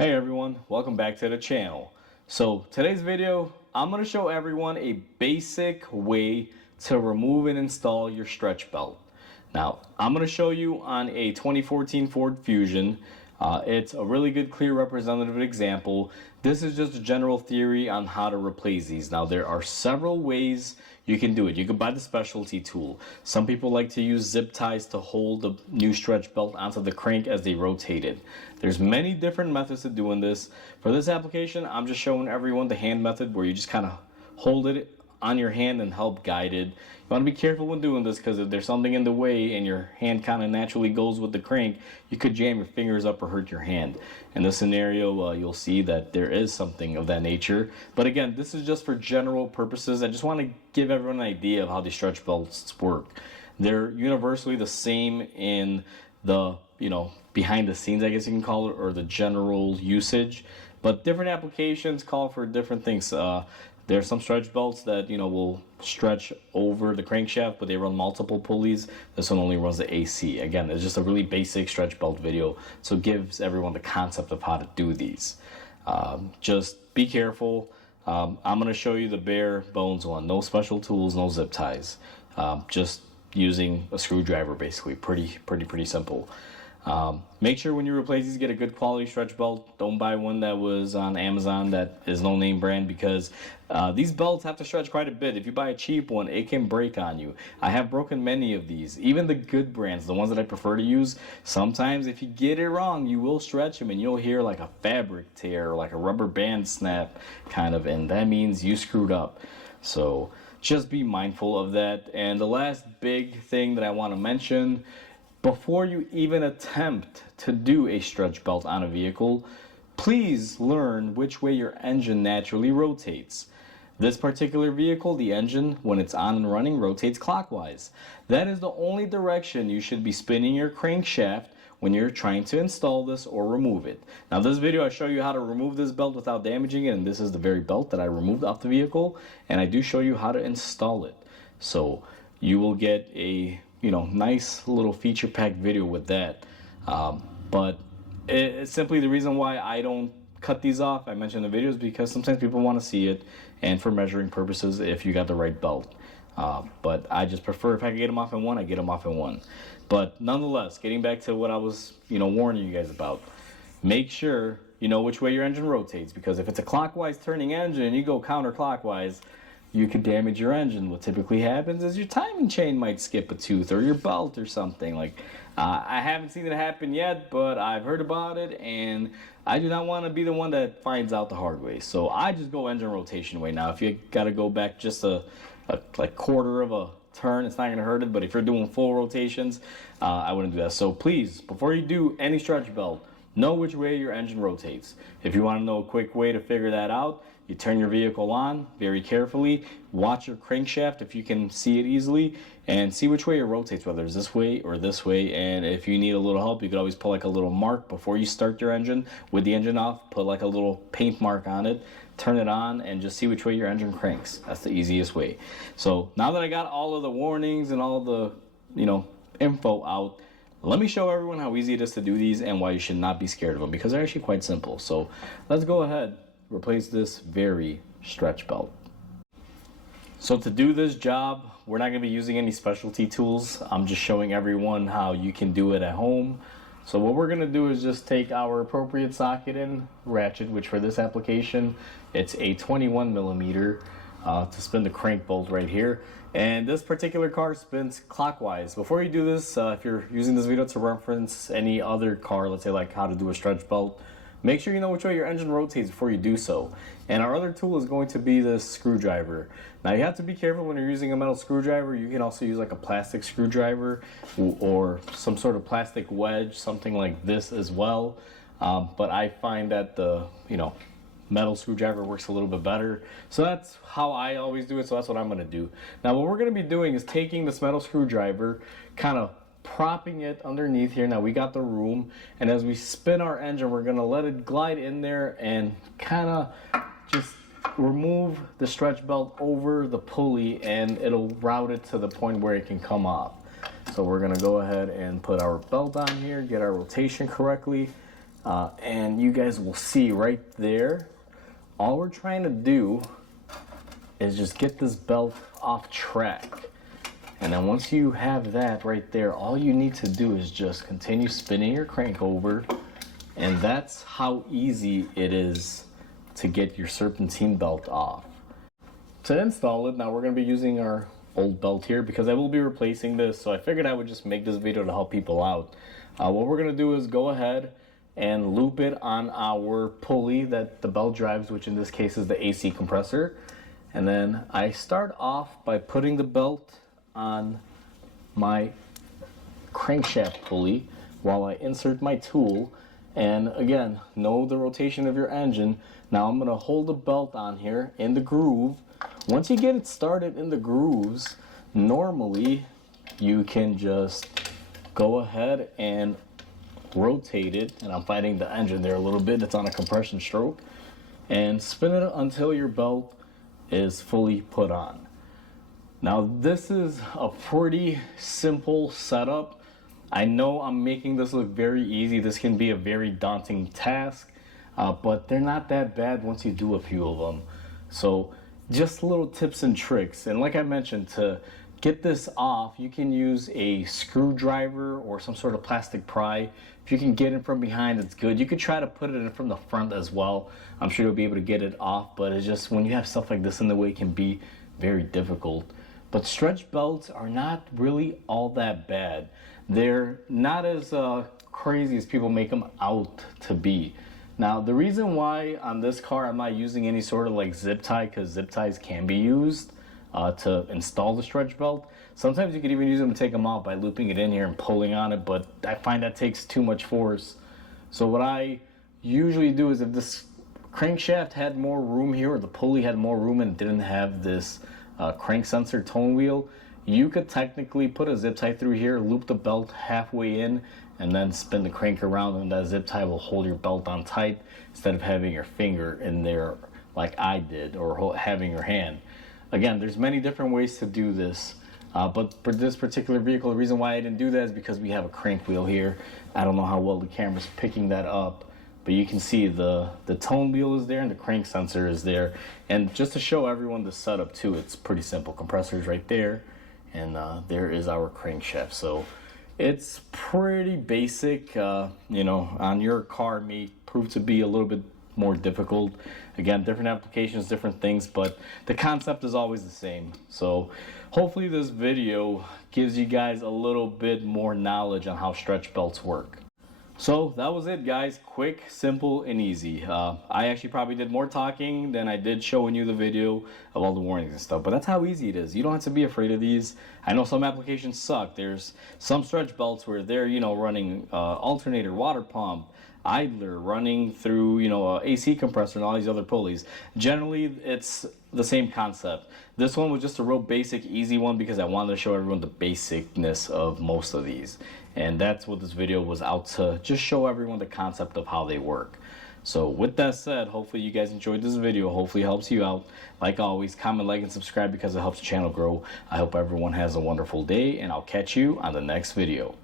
Hey everyone, welcome back to the channel. So today's video, I'm going to show everyone a basic way to remove and install your stretch belt. Now, I'm going to show you on a 2014 Ford Fusion. It's a really good, clear, representative example. This is just a general theory on how to replace these. Now, there are several ways you can do it. You can buy the specialty tool. Some people like to use zip ties to hold the new stretch belt onto the crank as they rotate it. There's many different methods of doing this. For this application, I'm just showing everyone the hand method where you just kind of hold it on your hand and help guide it. You want to be careful when doing this because if there's something in the way and your hand kind of naturally goes with the crank, you could jam your fingers up or hurt your hand. In this scenario, you'll see that there is something of that nature. But again, this is just for general purposes. I just want to give everyone an idea of how these stretch belts work. They're universally the same in the, behind the scenes, I guess you can call it, or the general usage. But different applications call for different things. There are some stretch belts that will stretch over the crankshaft, but they run multiple pulleys. This one only runs the AC. Again, it's just a really basic stretch belt video, so it gives everyone the concept of how to do these. Just be careful. I'm going to show you the bare bones one. No special tools, no zip ties. Just using a screwdriver, basically. Pretty simple. Make sure when you replace these, get a good quality stretch belt. Don't buy one that was on Amazon that is no name brand, because these belts have to stretch quite a bit. If you buy a cheap one, it can break on you. I have broken many of these. Even the good brands, the ones that I prefer to use, sometimes if you get it wrong, you will stretch them and you'll hear like a fabric tear, like a rubber band snap kind of, and that means you screwed up. So just be mindful of that. And the last big thing that I want to mention, before you even attempt to do a stretch belt on a vehicle, please learn which way your engine naturally rotates. This particular vehicle, the engine, when it's on and running, rotates clockwise. That is the only direction you should be spinning your crankshaft when you're trying to install this or remove it. Now, this video I show you how to remove this belt without damaging it, and this is the very belt that I removed off the vehicle, and I do show you how to install it. So you will get a nice little feature packed video with that. But it's simply the reason why I don't cut these off. I mentioned in the videos because sometimes people want to see it, and for measuring purposes if you got the right belt. But I just prefer, if I can get them off in one, I get them off in one. But nonetheless, getting back to what I was warning you guys about, make sure you know which way your engine rotates, because if it's a clockwise turning engine and you go counterclockwise, you could damage your engine. What typically happens is your timing chain might skip a tooth, or your belt or something. I haven't seen it happen yet, but I've heard about it, and I do not want to be the one that finds out the hard way. So I just go engine rotation way. Now, if you got to go back just a quarter of a turn, it's not going to hurt it, but if you're doing full rotations, I wouldn't do that. So please, before you do any stretch belt, know which way your engine rotates. If you want to know a quick way to figure that out, you turn your vehicle on very carefully, watch your crankshaft if you can see it easily, and see which way it rotates, whether it's this way or this way. And if you need a little help, you could always put like a little mark before you start your engine with the engine off. Put like a little paint mark on it, turn it on, and just see which way your engine cranks. That's the easiest way. So now that I got all of the warnings and all the info out, let me show everyone how easy it is to do these and why you should not be scared of them, because they're actually quite simple. So let's go ahead, replace this very stretch belt. So to do this job, we're not going to be using any specialty tools. I'm just showing everyone how you can do it at home. So what we're going to do is just take our appropriate socket and ratchet, which for this application, it's a 21 millimeter to spin the crank bolt right here. And this particular car spins clockwise. Before you do this, if you're using this video to reference any other car, let's say like how to do a stretch belt, make sure you know which way your engine rotates before you do so. And our other tool is going to be this screwdriver. Now you have to be careful when you're using a metal screwdriver. You can also use like a plastic screwdriver or some sort of plastic wedge, something like this as well. But I find that the metal screwdriver works a little bit better. So that's how I always do it. So that's what I'm going to do. Now what we're going to be doing is taking this metal screwdriver, kind of propping it underneath here. Now we got the room, and as we spin our engine, we're going to let it glide in there and kind of just remove the stretch belt over the pulley, and it'll route it to the point where it can come off. So we're going to go ahead and put our belt on here, get our rotation correctly, And you guys will see right there, all we're trying to do is just get this belt off track. And then once you have that right there, all you need to do is just continue spinning your crank over. And that's how easy it is to get your serpentine belt off. To install it, now we're going to be using our old belt here because I will be replacing this. So I figured I would just make this video to help people out. What we're going to do is go ahead and loop it on our pulley that the belt drives, which in this case is the AC compressor. And then I start off by putting the belt on my crankshaft pulley while I insert my tool. And again, know the rotation of your engine. Now I'm going to hold the belt on here in the groove. Once you get it started in the grooves, normally you can just go ahead and rotate it, and I'm fighting the engine there a little bit, it's on a compression stroke, and spin it until your belt is fully put on. Now this is a pretty simple setup. I know I'm making this look very easy. This can be a very daunting task, but they're not that bad once you do a few of them. So just little tips and tricks. And like I mentioned, to get this off, you can use a screwdriver or some sort of plastic pry. If you can get it from behind, it's good. You could try to put it in from the front as well. I'm sure you'll be able to get it off, but it's just when you have stuff like this in the way, it can be very difficult. But stretch belts are not really all that bad. They're not as crazy as people make them out to be. Now, the reason why on this car I'm not using any sort of like zip tie, because zip ties can be used to install the stretch belt. Sometimes you could even use them to take them out by looping it in here and pulling on it, but I find that takes too much force. So what I usually do is if this crankshaft had more room here, or the pulley had more room and didn't have this crank sensor tone wheel, you could technically put a zip tie through here, loop the belt halfway in, and then spin the crank around, and that zip tie will hold your belt on tight instead of having your finger in there like I did, or having your hand. Again, there's many different ways to do this, but for this particular vehicle, the reason why I didn't do that is because we have a crank wheel here. I don't know how well the camera's picking that up, but you can see the tone wheel is there and the crank sensor is there. And just to show everyone the setup too, it's pretty simple. Compressor's right there, and there is our crankshaft. So it's pretty basic. You know, on your car may prove to be a little bit more difficult. Again, different applications, different things, but the concept is always the same. So hopefully this video gives you guys a little bit more knowledge on how stretch belts work. So that was it, guys. Quick, simple, and easy. I actually probably did more talking than I did showing you the video of all the warnings and stuff, but that's how easy it is. You don't have to be afraid of these. I know some applications suck. There's some stretch belts where they're, you know, running alternator, water pump, idler, running through, you know, a AC compressor and all these other pulleys. Generally, it's the same concept. This one was just a real basic, easy one because I wanted to show everyone the basicness of most of these. And that's what this video was out to just show everyone the concept of how they work. So with that said, hopefully you guys enjoyed this video. Hopefully it helps you out. Like always, comment, like, and subscribe because it helps the channel grow. I hope everyone has a wonderful day, and I'll catch you on the next video.